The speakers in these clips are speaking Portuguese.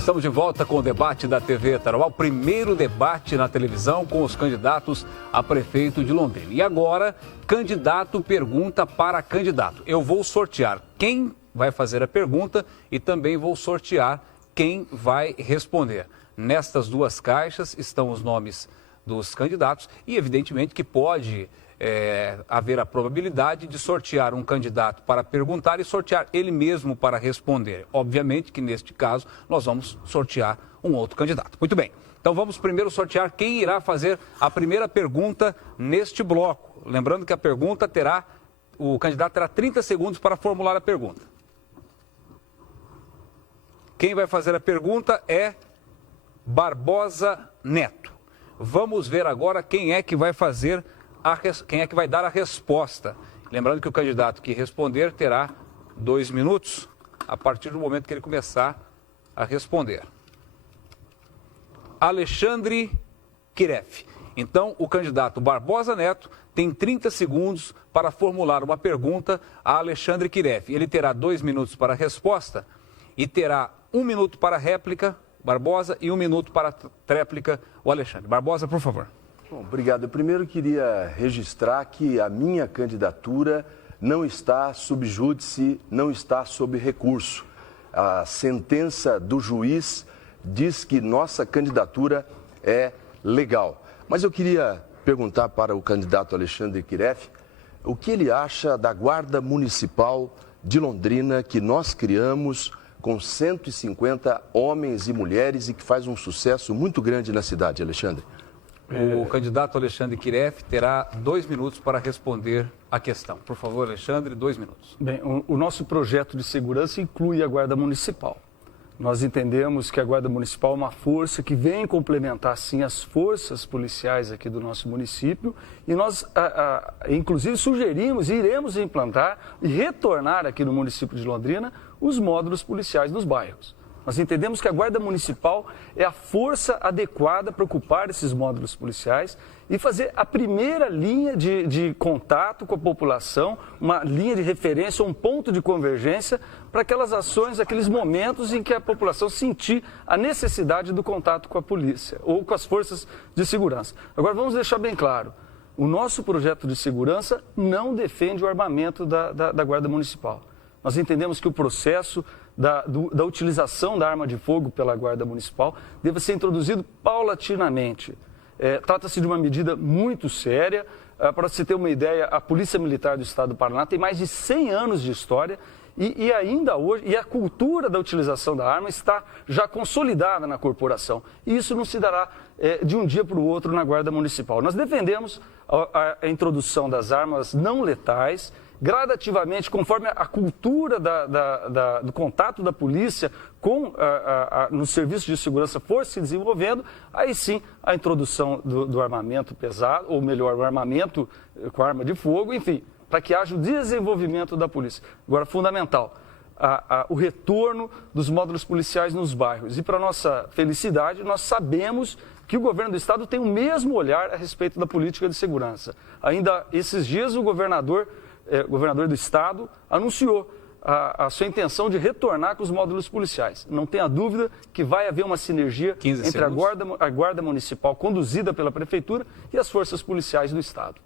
Estamos de volta com o debate da TV Tarauá, o primeiro debate na televisão com os candidatos a prefeito de Londrina. E agora, candidato pergunta para candidato. Eu vou sortear quem vai fazer a pergunta e também vou sortear quem vai responder. Nestas duas caixas estão os nomes dos candidatos e, evidentemente, que pode haver a probabilidade de sortear um candidato para perguntar e sortear ele mesmo para responder. Obviamente que, neste caso, nós vamos sortear um outro candidato. Muito bem. Então, vamos primeiro sortear quem irá fazer a primeira pergunta neste bloco. Lembrando que a pergunta o candidato terá 30 segundos para formular a pergunta. Quem vai fazer a pergunta é Barbosa Neto. Vamos ver agora quem é que vai dar a resposta. Lembrando que o candidato que responder terá 2 minutos a partir do momento que ele começar a responder. Alexandre Kiref. Então, o candidato Barbosa Neto tem 30 segundos para formular uma pergunta a Alexandre Kiref. Ele terá 2 minutos para a resposta e terá 1 minuto para a réplica, Barbosa, e 1 minuto para a tréplica, o Alexandre. Barbosa, por favor. Bom, obrigado. Eu primeiro queria registrar que a minha candidatura não está sob júdice, não está sob recurso. A sentença do juiz diz que nossa candidatura é legal. Mas eu queria perguntar para o candidato Alexandre Kiref o que ele acha da Guarda Municipal de Londrina que nós criamos com 150 homens e mulheres e que faz um sucesso muito grande na cidade, Alexandre. O candidato Alexandre Kiref terá 2 minutos para responder a questão. Por favor, Alexandre, 2 minutos. Bem, o nosso projeto de segurança inclui a Guarda Municipal. Nós entendemos que a Guarda Municipal é uma força que vem complementar, sim, as forças policiais aqui do nosso município e nós, inclusive, sugerimos e iremos implantar e retornar aqui no município de Londrina os módulos policiais nos bairros. Nós entendemos que a Guarda Municipal é a força adequada para ocupar esses módulos policiais e fazer a primeira linha de contato com a população, uma linha de referência, um ponto de convergência para aquelas ações, aqueles momentos em que a população sentir a necessidade do contato com a polícia ou com as forças de segurança. Agora, vamos deixar bem claro, o nosso projeto de segurança não defende o armamento da Guarda Municipal. Nós entendemos que o processo da utilização da arma de fogo pela Guarda Municipal deve ser introduzido paulatinamente. Trata-se de uma medida muito séria. Para se ter uma ideia, a Polícia Militar do Estado do Paraná tem mais de 100 anos de história e ainda hoje, a cultura da utilização da arma está já consolidada na corporação. E isso não se dará de um dia para o outro na Guarda Municipal. Nós defendemos a introdução das armas não letais, gradativamente, conforme a cultura do contato da polícia com no serviço de segurança for se desenvolvendo, aí sim a introdução do armamento pesado, ou melhor, o armamento com arma de fogo, enfim, para que haja o desenvolvimento da polícia. Agora, fundamental, o retorno dos módulos policiais nos bairros. E para nossa felicidade, nós sabemos que o governo do estado tem o mesmo olhar a respeito da política de segurança. Ainda esses dias o governador do estado anunciou a sua intenção de retornar com os módulos policiais. Não tenha dúvida que vai haver uma sinergia entre a Guarda Municipal conduzida pela Prefeitura e as forças policiais do estado.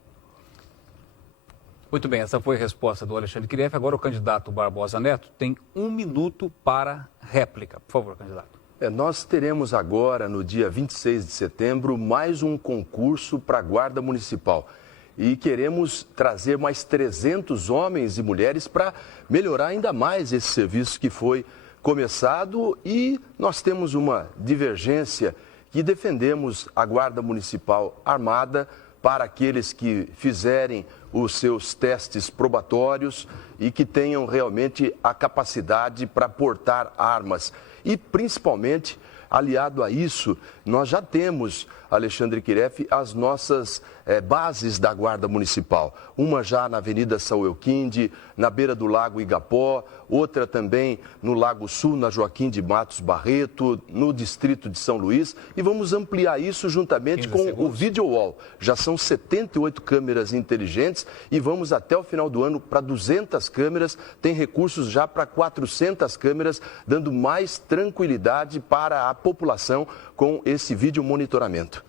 Muito bem, essa foi a resposta do Alexandre Kiref. Agora o candidato Barbosa Neto tem 1 minuto para réplica. Por favor, candidato. Nós teremos agora, no dia 26 de setembro, mais um concurso para a Guarda Municipal. E queremos trazer mais 300 homens e mulheres para melhorar ainda mais esse serviço que foi começado. E nós temos uma divergência que defendemos a Guarda Municipal armada para aqueles que fizerem os seus testes probatórios e que tenham realmente a capacidade para portar armas. E, principalmente, aliado a isso, nós já temos Alexandre Quiref, as nossas bases da Guarda Municipal. Uma já na Avenida São Euquinde, na beira do Lago Igapó, outra também no Lago Sul, na Joaquim de Matos Barreto, no distrito de São Luís, e vamos ampliar isso juntamente com o Video Wall. Já são 78 câmeras inteligentes e vamos até o final do ano para 200 câmeras, tem recursos já para 400 câmeras, dando mais tranquilidade para a população com esse vídeo monitoramento.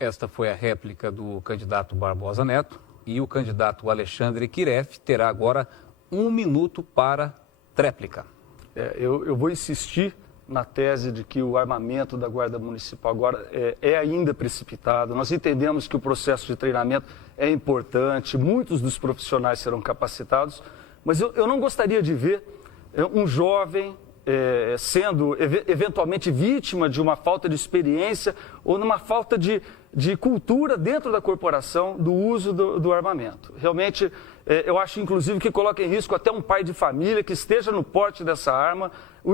Esta foi a réplica do candidato Barbosa Neto e o candidato Alexandre Quiref terá agora 1 minuto para tréplica. Eu vou insistir na tese de que o armamento da Guarda Municipal agora é ainda precipitado. Nós entendemos que o processo de treinamento é importante, muitos dos profissionais serão capacitados, mas eu não gostaria de ver um jovem sendo eventualmente vítima de uma falta de experiência ou numa falta de cultura dentro da corporação do uso do armamento. Realmente, eu acho inclusive que coloca em risco até um pai de família que esteja no porte dessa arma,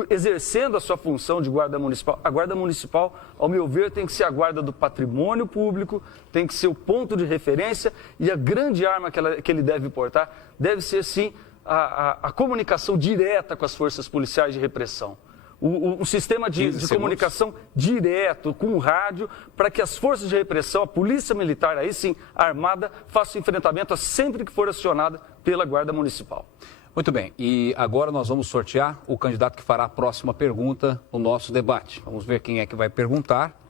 exercendo a sua função de guarda municipal. A guarda municipal, ao meu ver, tem que ser a guarda do patrimônio público, tem que ser o ponto de referência e a grande arma que ele deve portar deve ser, sim, a comunicação direta com as forças policiais de repressão. Um sistema de comunicação direto com o rádio para que as forças de repressão, a polícia militar, aí sim, armada, faça enfrentamento sempre que for acionada pela Guarda Municipal. Muito bem, e agora nós vamos sortear o candidato que fará a próxima pergunta no nosso debate. Vamos ver quem é que vai perguntar.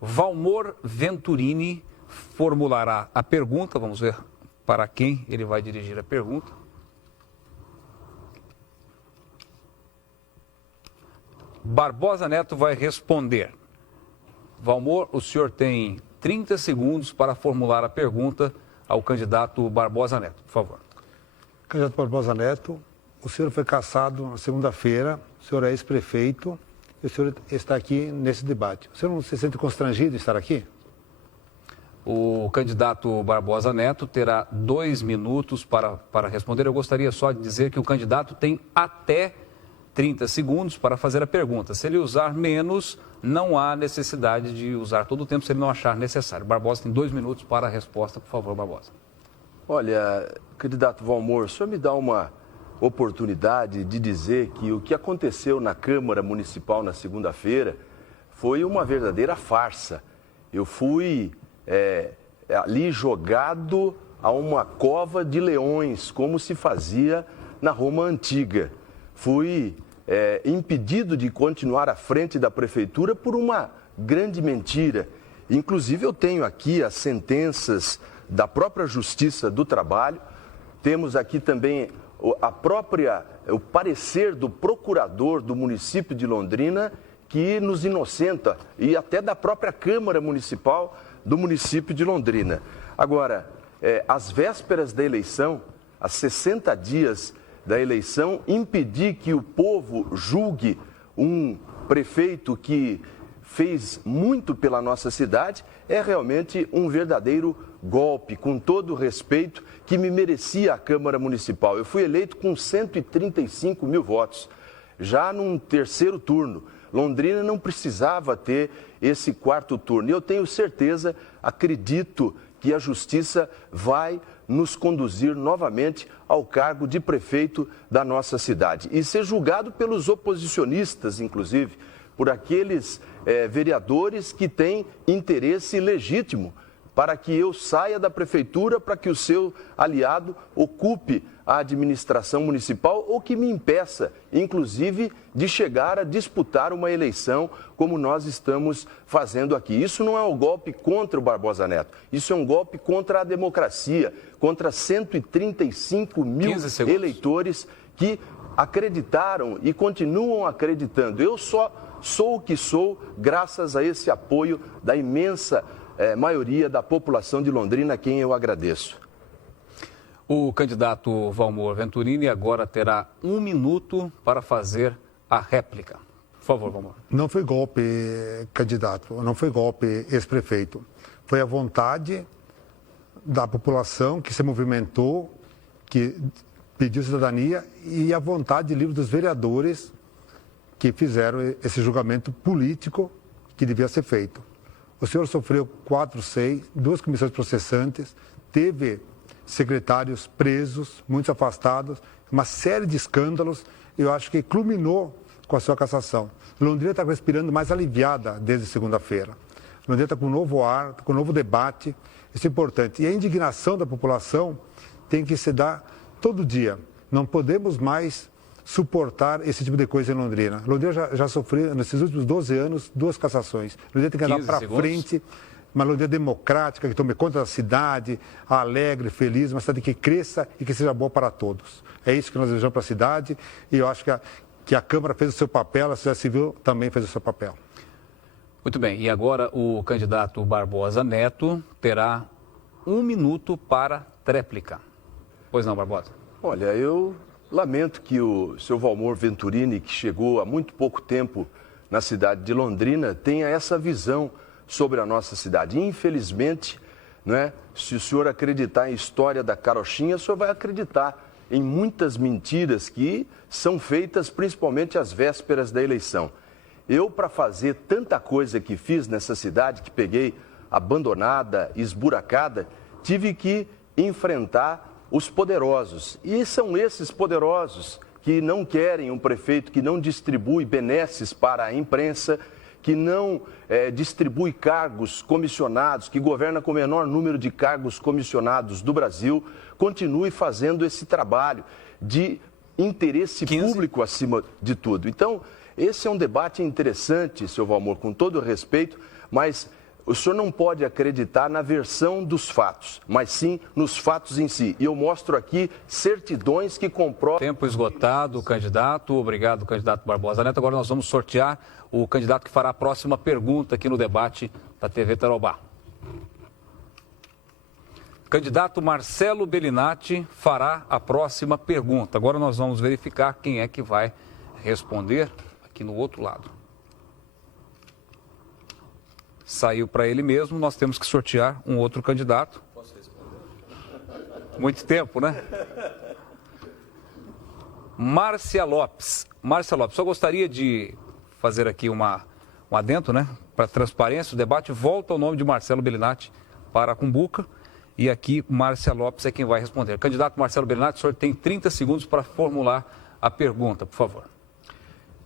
Valmor Venturini formulará a pergunta, vamos ver para quem ele vai dirigir a pergunta. Barbosa Neto vai responder. Valmor, o senhor tem 30 segundos para formular a pergunta ao candidato Barbosa Neto, por favor. Candidato Barbosa Neto, o senhor foi cassado na segunda-feira, o senhor é ex-prefeito e o senhor está aqui nesse debate. O senhor não se sente constrangido em estar aqui? O candidato Barbosa Neto terá 2 minutos para responder. Eu gostaria só de dizer que o candidato tem até 30 segundos para fazer a pergunta. Se ele usar menos, não há necessidade de usar todo o tempo se ele não achar necessário. Barbosa tem 2 minutos para a resposta. Por favor, Barbosa. Olha, candidato Valmor, o senhor me dá uma oportunidade de dizer que o que aconteceu na Câmara Municipal na segunda-feira foi uma verdadeira farsa. Eu fui ali jogado a uma cova de leões, como se fazia na Roma Antiga. Fui impedido de continuar à frente da prefeitura por uma grande mentira. Inclusive, eu tenho aqui as sentenças da própria Justiça do Trabalho, temos aqui também o parecer do procurador do município de Londrina, que nos inocenta, e até da própria Câmara Municipal do município de Londrina. Agora, às vésperas da eleição, há 60 dias da eleição, impedir que o povo julgue um prefeito que fez muito pela nossa cidade é realmente um verdadeiro golpe, com todo o respeito que me merecia a Câmara Municipal. Eu fui eleito com 135 mil votos, já num terceiro turno. Londrina não precisava ter esse quarto turno. E eu tenho certeza, acredito que a Justiça vai nos conduzir novamente ao cargo de prefeito da nossa cidade. E ser julgado pelos oposicionistas, inclusive, por aqueles vereadores que têm interesse legítimo para que eu saia da prefeitura, para que o seu aliado ocupe a administração municipal ou que me impeça, inclusive, de chegar a disputar uma eleição como nós estamos fazendo aqui. Isso não é um golpe contra o Barbosa Neto, isso é um golpe contra a democracia, contra 135 mil eleitores que acreditaram e continuam acreditando. Eu só sou o que sou graças a esse apoio da imensa maioria da população de Londrina, a quem eu agradeço. O candidato Valmor Venturini agora terá 1 minuto para fazer a réplica. Por favor, Valmor. Não foi golpe, candidato, não foi golpe ex-prefeito. Foi a vontade da população que se movimentou, que pediu cidadania e a vontade livre dos vereadores que fizeram esse julgamento político que devia ser feito. O senhor sofreu 4, 6, 2 comissões processantes, teve secretários presos, muitos afastados, uma série de escândalos. Eu acho que culminou com a sua cassação. Londrina está respirando mais aliviada desde segunda-feira. Londrina está com um novo ar, com um novo debate. Isso é importante. E a indignação da população tem que se dar todo dia. Não podemos mais suportar esse tipo de coisa em Londrina. Londrina já sofreu, nesses últimos 12 anos, 2 cassações. Londrina tem que andar para frente, uma Londrina democrática, que tome conta da cidade, alegre, feliz, uma cidade que cresça e que seja boa para todos. É isso que nós desejamos para a cidade e eu acho que a Câmara fez o seu papel, a sociedade civil também fez o seu papel. Muito bem, e agora o candidato Barbosa Neto terá 1 minuto para tréplica. Pois não, Barbosa? Olha, eu lamento que o seu Valmor Venturini, que chegou há muito pouco tempo na cidade de Londrina, tenha essa visão sobre a nossa cidade. Infelizmente, né, se o senhor acreditar em história da carochinha, o senhor vai acreditar em muitas mentiras que são feitas principalmente às vésperas da eleição. Eu, para fazer tanta coisa que fiz nessa cidade, que peguei abandonada, esburacada, tive que enfrentar os poderosos. E são esses poderosos que não querem um prefeito que não distribui benesses para a imprensa, que não distribui cargos comissionados, que governa com o menor número de cargos comissionados do Brasil, continue fazendo esse trabalho de interesse público acima de tudo. Então, esse é um debate interessante, seu Valmor, com todo o respeito, mas o senhor não pode acreditar na versão dos fatos, mas sim nos fatos em si. E eu mostro aqui certidões que comprovam... Tempo esgotado, candidato. Obrigado, candidato Barbosa Neto. Agora nós vamos sortear o candidato que fará a próxima pergunta aqui no debate da TV Tarobá. Candidato Marcelo Bellinati fará a próxima pergunta. Agora nós vamos verificar quem é que vai responder aqui no outro lado. Saiu para ele mesmo, nós temos que sortear um outro candidato. Posso responder? Muito tempo, né? Márcia Lopes. Márcia Lopes, só gostaria de fazer aqui um adendo, né? Para transparência, o debate volta ao nome de Marcelo Bellinati para a Cumbuca. E aqui, Márcia Lopes é quem vai responder. Candidato Marcelo Bellinati, o senhor tem 30 segundos para formular a pergunta, por favor.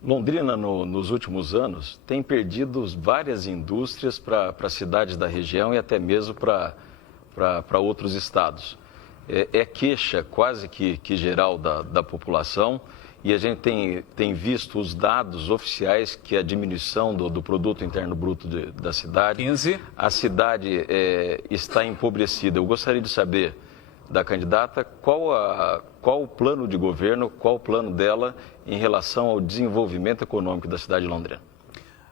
Londrina, nos últimos anos, tem perdido várias indústrias para cidades da região e até mesmo para outros estados. É queixa quase que geral da população e a gente tem visto os dados oficiais que a diminuição do produto interno bruto da cidade, 15. A cidade está empobrecida. Eu gostaria de saber da candidata qual o plano de governo, qual o plano dela em relação ao desenvolvimento econômico da cidade de Londrina.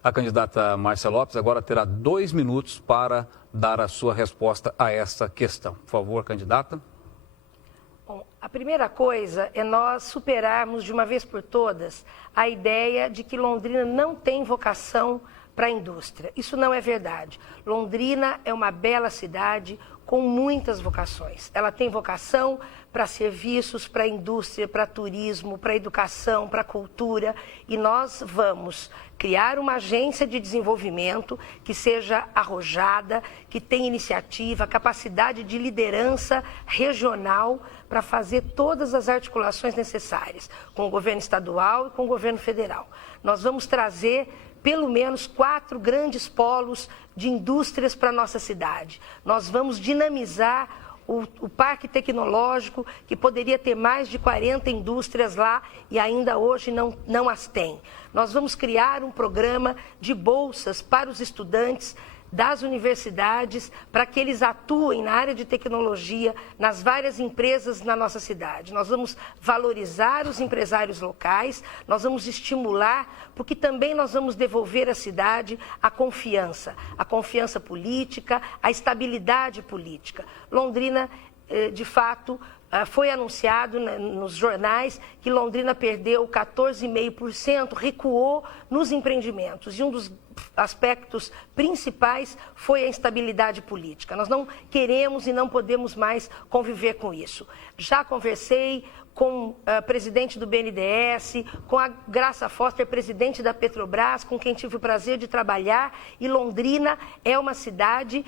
A candidata Márcia Lopes agora terá 2 minutos para dar a sua resposta a essa questão. Por favor, candidata. Bom, a primeira coisa é nós superarmos de uma vez por todas a ideia de que Londrina não tem vocação para a indústria. Isso não é verdade. Londrina é uma bela cidade com muitas vocações. Ela tem vocação para serviços, para indústria, para turismo, para educação, para cultura. E nós vamos criar uma agência de desenvolvimento que seja arrojada, que tenha iniciativa, capacidade de liderança regional para fazer todas as articulações necessárias com o governo estadual e com o governo federal. Nós vamos trazer pelo menos 4 grandes polos de indústrias para a nossa cidade. Nós vamos dinamizar o parque tecnológico, que poderia ter mais de 40 indústrias lá e ainda hoje não as tem. Nós vamos criar um programa de bolsas para os estudantes das universidades, para que eles atuem na área de tecnologia, nas várias empresas na nossa cidade. Nós vamos valorizar os empresários locais, nós vamos estimular, porque também nós vamos devolver à cidade a confiança política, a estabilidade política. Londrina, de fato, foi anunciado nos jornais que Londrina perdeu 14,5%, recuou nos empreendimentos. E um dos aspectos principais foi a instabilidade política. Nós não queremos e não podemos mais conviver com isso. Já conversei com o presidente do BNDES, com a Graça Foster, presidente da Petrobras, com quem tive o prazer de trabalhar, e Londrina é uma cidade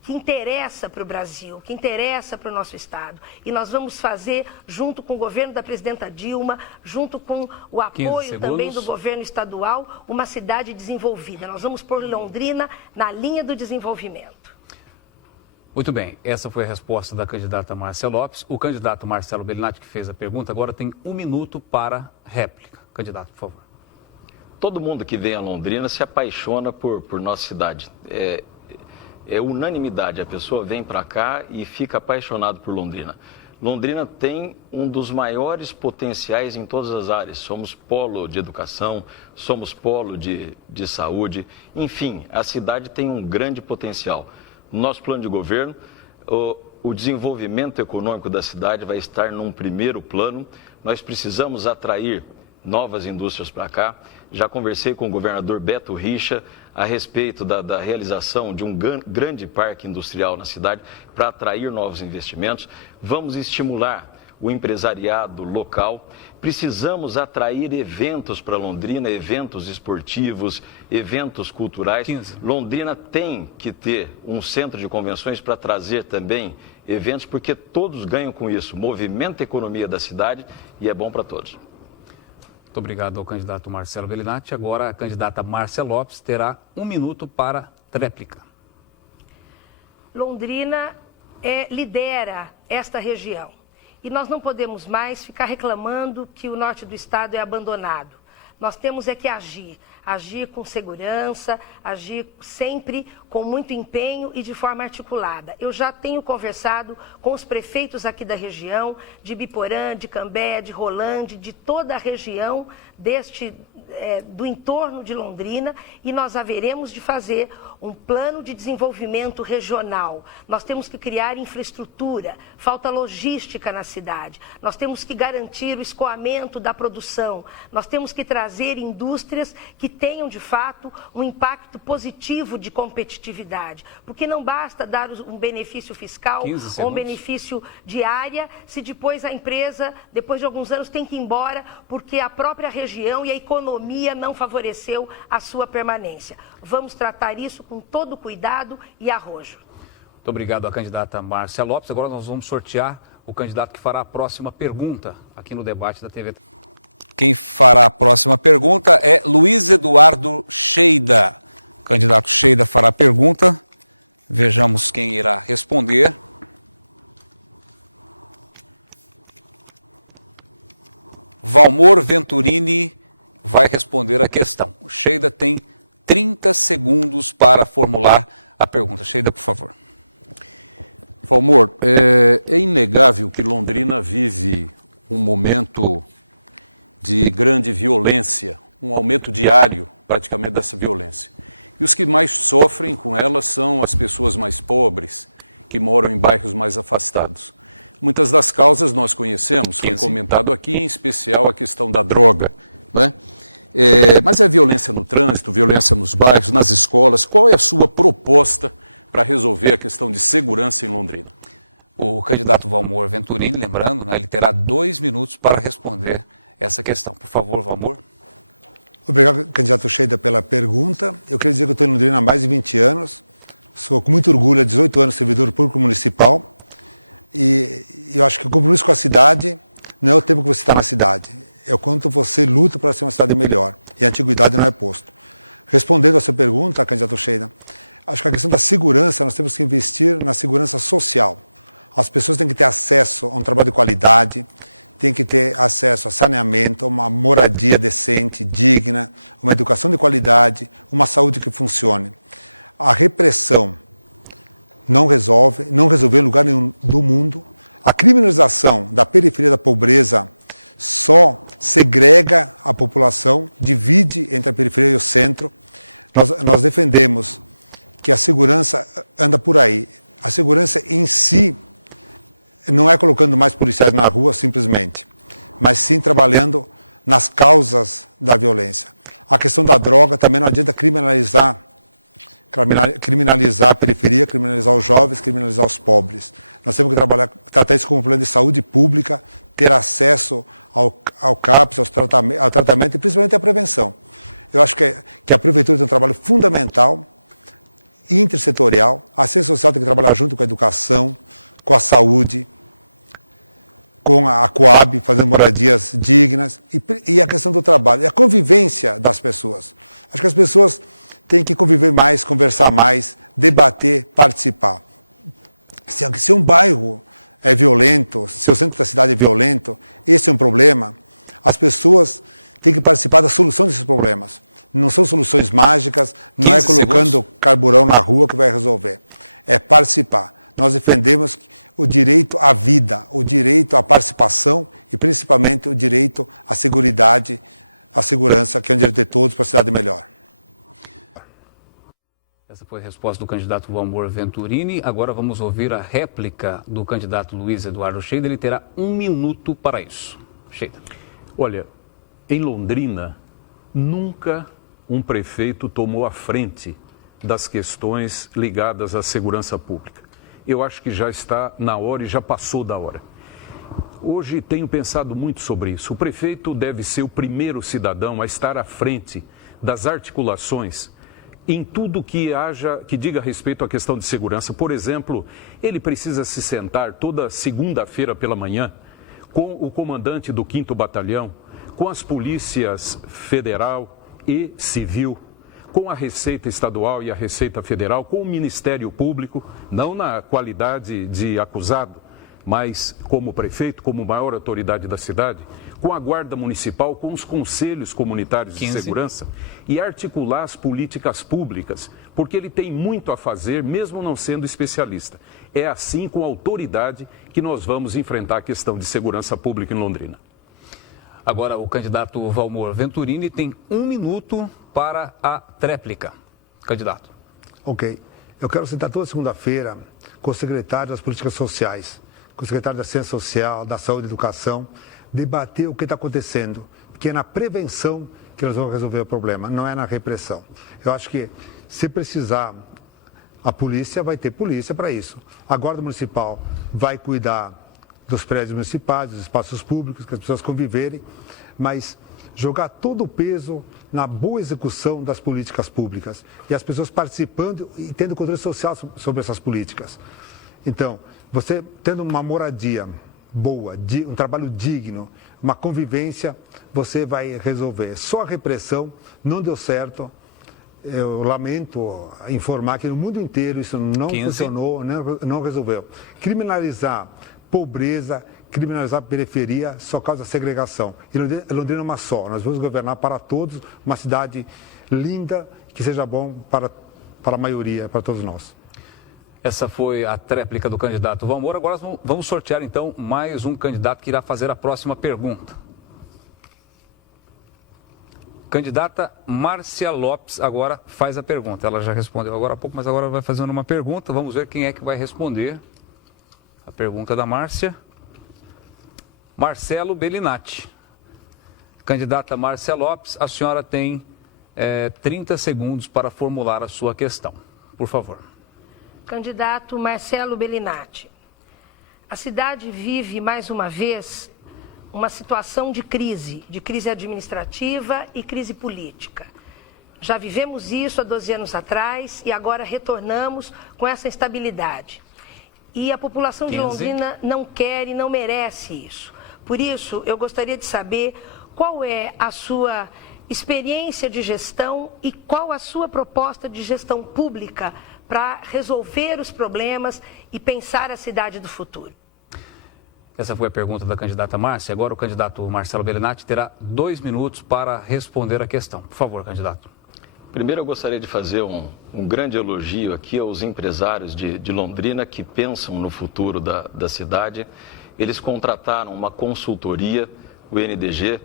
que interessa para o Brasil, que interessa para o nosso Estado. E nós vamos fazer, junto com o governo da presidenta Dilma, junto com o apoio também do governo estadual, uma cidade desenvolvida. Nós vamos pôr Londrina na linha do desenvolvimento. Muito bem, essa foi a resposta da candidata Márcia Lopes. O candidato Marcelo Bellinati, que fez a pergunta, agora tem 1 minuto para réplica. Candidato, por favor. Todo mundo que vem a Londrina se apaixona por nossa cidade. É unanimidade, a pessoa vem para cá e fica apaixonado por Londrina. Londrina tem um dos maiores potenciais em todas as áreas. Somos polo de educação, somos polo de saúde, enfim, a cidade tem um grande potencial. No nosso plano de governo, o desenvolvimento econômico da cidade vai estar num primeiro plano. Nós precisamos atrair novas indústrias para cá. Já conversei com o governador Beto Richa a respeito da realização de um grande parque industrial na cidade para atrair novos investimentos. Vamos estimular o empresariado local. Precisamos atrair eventos para Londrina, eventos esportivos, eventos culturais. 15. Londrina tem que ter um centro de convenções para trazer também eventos, porque todos ganham com isso. Movimenta a economia da cidade e é bom para todos. Muito obrigado ao candidato Marcelo Bellinati. Agora a candidata Márcia Lopes terá 1 minuto para réplica. Londrina lidera esta região e nós não podemos mais ficar reclamando que o norte do estado é abandonado. Nós temos que agir com segurança, agir sempre com muito empenho e de forma articulada. Eu já tenho conversado com os prefeitos aqui da região, de Biporã, de Cambé, de Rolande, de toda a região do entorno de Londrina, e nós haveremos de fazer um plano de desenvolvimento regional. Nós temos que criar infraestrutura, falta logística na cidade, nós temos que garantir o escoamento da produção, nós temos que trazer indústrias que tenham, de fato, um impacto positivo de competitividade, porque não basta dar um benefício fiscal ou um benefício de área, se depois a empresa, depois de alguns anos, tem que ir embora porque a própria região e a economia não favoreceu a sua permanência. Vamos tratar isso com todo cuidado e arrojo. Muito obrigado à candidata Márcia Lopes. Agora nós vamos sortear o candidato que fará a próxima pergunta aqui no debate da TV. Vai responder a questão. Tem 30 segundos para formular a pergunta. foi a resposta do candidato Valmor Venturini. Agora vamos ouvir a réplica do candidato Luiz Eduardo Scheida. Ele terá 1 minuto para isso. Scheida. Olha, em Londrina, nunca um prefeito tomou a frente das questões ligadas à segurança pública. Eu acho que já está na hora e já passou da hora. Hoje tenho pensado muito sobre isso. O prefeito deve ser o primeiro cidadão a estar à frente das articulações em tudo que diga respeito à questão de segurança. Por exemplo, ele precisa se sentar toda segunda-feira pela manhã com o comandante do 5º Batalhão, com as polícias federal e civil, com a Receita Estadual e a Receita Federal, com o Ministério Público, não na qualidade de acusado, mas como prefeito, como maior autoridade da cidade, com a Guarda Municipal, com os conselhos comunitários de segurança e articular as políticas públicas, porque ele tem muito a fazer, mesmo não sendo especialista. É assim, com autoridade, que nós vamos enfrentar a questão de segurança pública em Londrina. Agora, o candidato Valmor Venturini tem 1 minuto para a tréplica. Candidato. Ok. Eu quero sentar toda segunda-feira com o secretário das Políticas Sociais, com o secretário da Ciência Social, da Saúde e Educação, debater o que está acontecendo, porque é na prevenção que nós vamos resolver o problema, não é na repressão. Eu acho que, se precisar, a polícia vai ter polícia para isso. A Guarda Municipal vai cuidar dos prédios municipais, dos espaços públicos, que as pessoas conviverem, mas jogar todo o peso na boa execução das políticas públicas e as pessoas participando e tendo controle social sobre essas políticas. Então, você tendo uma moradia boa, um trabalho digno, uma convivência, você vai resolver. Só a repressão não deu certo. Eu lamento informar que no mundo inteiro isso não funcionou, não resolveu. Criminalizar pobreza, criminalizar a periferia só causa segregação. E Londrina é uma só. Nós vamos governar para todos, uma cidade linda, que seja bom para a maioria, para todos nós. Essa foi a tréplica do candidato Valmor. Agora vamos sortear, então, mais um candidato que irá fazer a próxima pergunta. Candidata Márcia Lopes agora faz a pergunta. Ela já respondeu agora há pouco, mas agora vai fazendo uma pergunta. Vamos ver quem é que vai responder a pergunta da Márcia. Marcelo Bellinati. Candidata Márcia Lopes, a senhora tem 30 segundos para formular a sua questão. Por favor. Candidato Marcelo Bellinati, a cidade vive mais uma vez uma situação de crise administrativa e crise política. Já vivemos isso há 12 anos atrás e agora retornamos com essa instabilidade. E a população de Londrina não quer e não merece isso. Por isso, eu gostaria de saber qual é a sua experiência de gestão e qual a sua proposta de gestão pública para resolver os problemas e pensar a cidade do futuro. Essa foi a pergunta da candidata Márcia. Agora o candidato Marcelo Bellinati terá 2 minutos para responder a questão. Por favor, candidato. Primeiro, eu gostaria de fazer um grande elogio aqui aos empresários de Londrina que pensam no futuro da cidade. Eles contrataram uma consultoria, o NDG,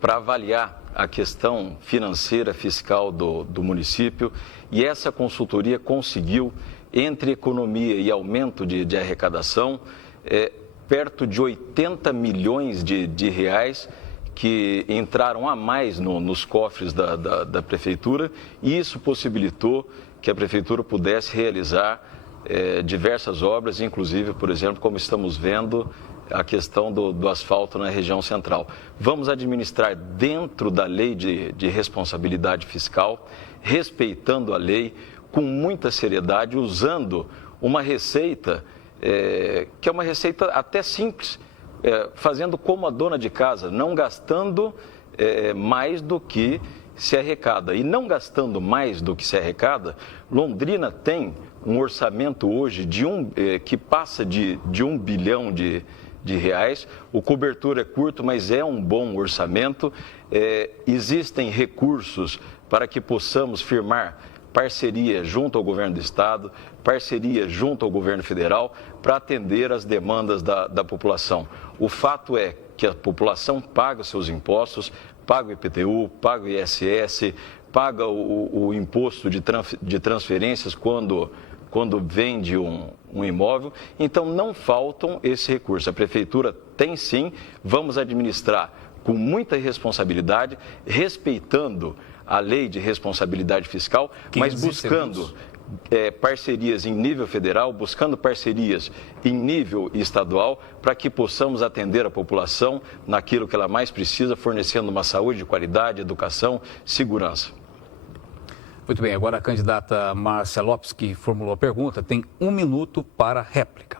para avaliar a questão financeira, fiscal do município, e essa consultoria conseguiu, entre economia e aumento de arrecadação, perto de 80 milhões de reais que entraram a mais nos cofres da prefeitura, e isso possibilitou que a prefeitura pudesse realizar diversas obras, inclusive, por exemplo, como estamos vendo, a questão do asfalto na região central. Vamos administrar dentro da lei de responsabilidade fiscal, respeitando a lei, com muita seriedade, usando uma receita que é uma receita até simples, fazendo como a dona de casa, não gastando mais do que se arrecada. E não gastando mais do que se arrecada, Londrina tem um orçamento hoje que passa de 1 bilhão de reais. O cobertor é curto, mas é um bom orçamento. Existem recursos para que possamos firmar parceria junto ao governo do estado, parceria junto ao governo federal, para atender às demandas da população. O fato é que a população paga os seus impostos, paga o IPTU, paga o ISS, paga o imposto de transferências quando vende um imóvel. Então, não faltam esse recurso. A Prefeitura tem sim, vamos administrar com muita responsabilidade, respeitando a lei de responsabilidade fiscal, mas buscando parcerias em nível federal, buscando parcerias em nível estadual, para que possamos atender a população naquilo que ela mais precisa, fornecendo uma saúde de qualidade, educação, segurança. Muito bem, agora a candidata Márcia Lopes, que formulou a pergunta, tem 1 minuto para réplica.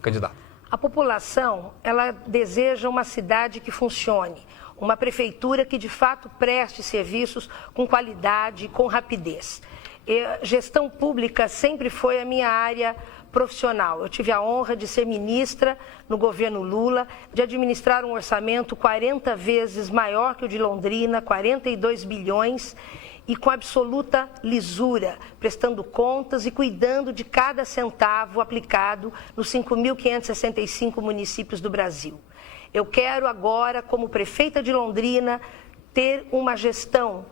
Candidata. A população, ela deseja uma cidade que funcione, uma prefeitura que de fato preste serviços com qualidade, com rapidez. Gestão pública sempre foi a minha área profissional. Eu tive a honra de ser ministra no governo Lula, de administrar um orçamento 40 vezes maior que o de Londrina, 42 bilhões, e com absoluta lisura, prestando contas e cuidando de cada centavo aplicado nos 5.565 municípios do Brasil. Eu quero agora, como prefeita de Londrina, ter uma gestão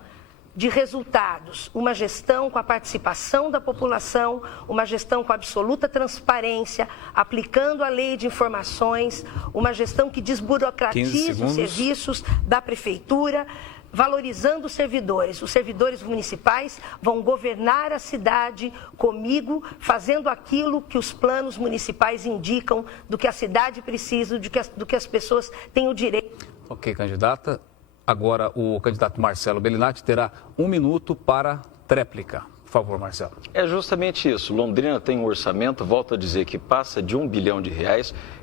de resultados, uma gestão com a participação da população, uma gestão com absoluta transparência, aplicando a lei de informações, uma gestão que desburocratize os serviços da prefeitura, valorizando os servidores. Os servidores municipais vão governar a cidade comigo, fazendo aquilo que os planos municipais indicam, do que a cidade precisa, do que as pessoas têm o direito. Ok, candidata. Agora o candidato Marcelo Bellinati terá 1 minuto para tréplica. Por favor, Marcelo. É justamente isso. Londrina tem um orçamento, volto a dizer, que passa de R$1 bilhão,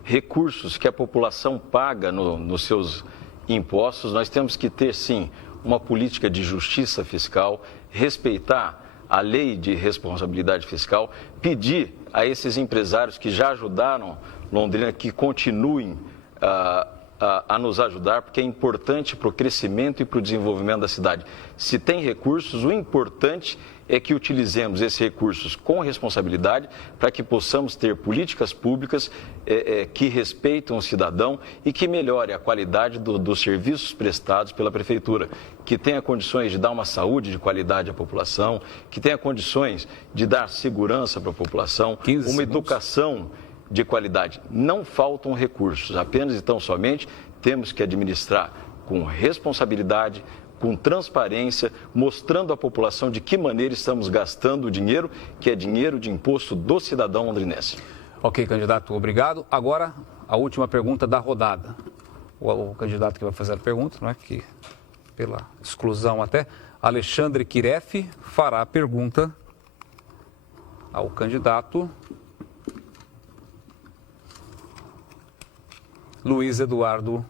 recursos que a população paga nos seus impostos. Nós temos que ter, sim, uma política de justiça fiscal, respeitar a lei de responsabilidade fiscal, pedir a esses empresários que já ajudaram Londrina que continuem a nos ajudar, porque é importante para o crescimento e para o desenvolvimento da cidade. Se tem recursos, o importante é que utilizemos esses recursos com responsabilidade para que possamos ter políticas públicas que respeitam o cidadão e que melhore a qualidade dos serviços prestados pela Prefeitura, que tenha condições de dar uma saúde de qualidade à população, que tenha condições de dar segurança para a população, uma educação de qualidade. Não faltam recursos, apenas e tão somente temos que administrar com responsabilidade, com transparência, mostrando à população de que maneira estamos gastando o dinheiro, que é dinheiro de imposto do cidadão londrinense. Ok, candidato, obrigado. Agora, a última pergunta da rodada. O candidato que vai fazer a pergunta, não é que pela exclusão até, Alexandre Kiref fará a pergunta ao candidato Luiz Eduardo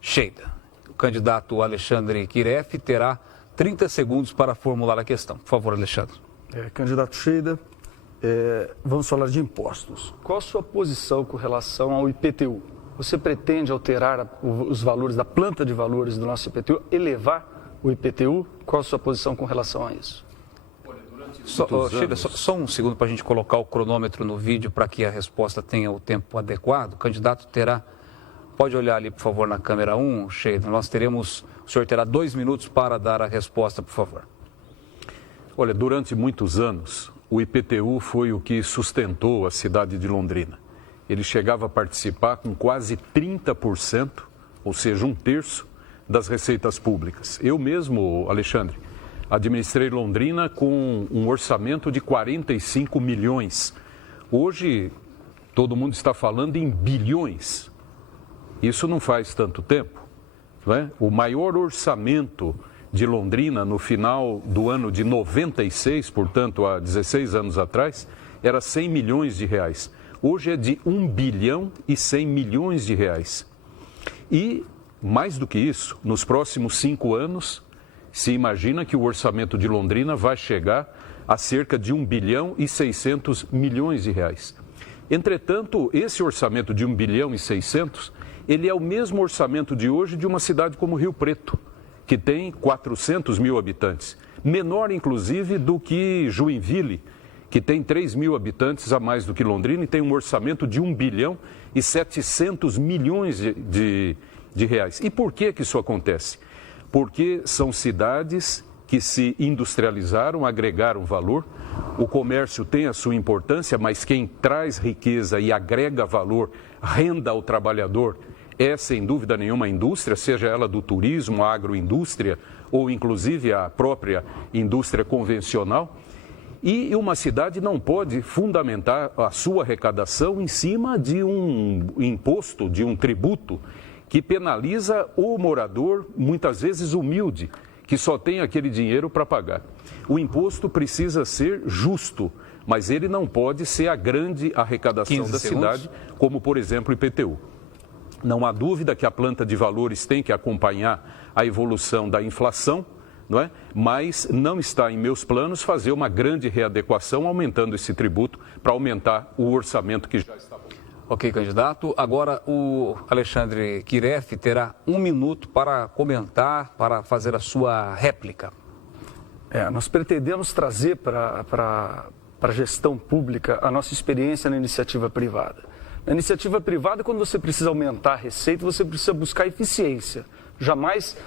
Sheida. O candidato Alexandre Kiref terá 30 segundos para formular a questão. Por favor, Alexandre. Candidato Sheida, vamos falar de impostos. Qual a sua posição com relação ao IPTU? Você pretende alterar os valores da planta de valores do nosso IPTU, elevar o IPTU? Qual a sua posição com relação a isso? Sheida, só um segundo para a gente colocar o cronômetro no vídeo para que a resposta tenha o tempo adequado. O candidato terá... Pode olhar ali, por favor, na câmera 1, Sheida. O senhor terá 2 minutos para dar a resposta, por favor. Olha, durante muitos anos, o IPTU foi o que sustentou a cidade de Londrina. Ele chegava a participar com quase 30%, ou seja, 1/3 das receitas públicas. Eu mesmo, Alexandre, administrei Londrina com um orçamento de 45 milhões. Hoje, todo mundo está falando em bilhões. Isso não faz tanto tempo, não é? O maior orçamento de Londrina no final do ano de 96, portanto, há 16 anos atrás, era 100 milhões de reais. Hoje é de 1 bilhão e 100 milhões de reais. E, mais do que isso, nos próximos 5 anos, se imagina que o orçamento de Londrina vai chegar a cerca de 1 bilhão e 600 milhões de reais. Entretanto, esse orçamento de 1 bilhão e 600, ele é o mesmo orçamento de hoje de uma cidade como Rio Preto, que tem 400 mil habitantes. Menor, inclusive, do que Joinville, que tem 3 mil habitantes a mais do que Londrina e tem um orçamento de 1 bilhão e 700 milhões de reais. E por que isso acontece? porque são cidades que se industrializaram, agregaram valor. O comércio tem a sua importância, mas quem traz riqueza e agrega valor, renda ao trabalhador, é sem dúvida nenhuma a indústria, seja ela do turismo, a agroindústria ou inclusive a própria indústria convencional. E uma cidade não pode fundamentar a sua arrecadação em cima de um imposto, de um tributo que penaliza o morador, muitas vezes humilde, que só tem aquele dinheiro para pagar. O imposto precisa ser justo, mas ele não pode ser a grande arrecadação da cidade, como, por exemplo, o IPTU. Não há dúvida que a planta de valores tem que acompanhar a evolução da inflação, não é? Mas não está em meus planos fazer uma grande readequação aumentando esse tributo para aumentar o orçamento que já está bom. Ok, candidato. Agora o Alexandre Kiref terá 1 minuto para comentar, para fazer a sua réplica. Nós pretendemos trazer para a gestão pública a nossa experiência na iniciativa privada. Na iniciativa privada, quando você precisa aumentar a receita, você precisa buscar eficiência. Jamais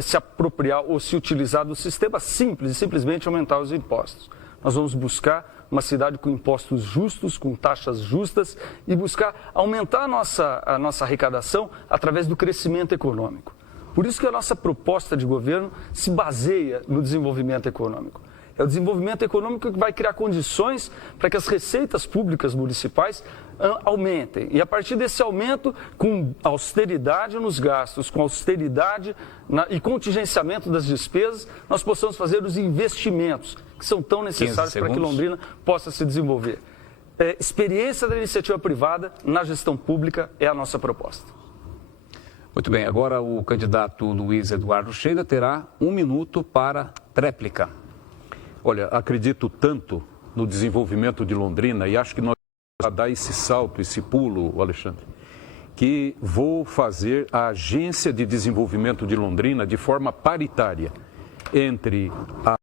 se apropriar ou se utilizar do sistema simples e simplesmente aumentar os impostos. Nós vamos buscar uma cidade com impostos justos, com taxas justas e buscar aumentar a nossa arrecadação através do crescimento econômico. Por isso que a nossa proposta de governo se baseia no desenvolvimento econômico. É o desenvolvimento econômico que vai criar condições para que as receitas públicas municipais aumentem. E a partir desse aumento, com austeridade nos gastos, com austeridade e contingenciamento das despesas, nós possamos fazer os investimentos que são tão necessários para que Londrina possa se desenvolver. Experiência da iniciativa privada na gestão pública é a nossa proposta. Muito bem, agora o candidato Luiz Eduardo Scheida terá 1 minuto para tréplica. Olha, acredito tanto no desenvolvimento de Londrina e acho que nós vamos dar esse salto, esse pulo, Alexandre, que vou fazer a Agência de Desenvolvimento de Londrina de forma paritária entre a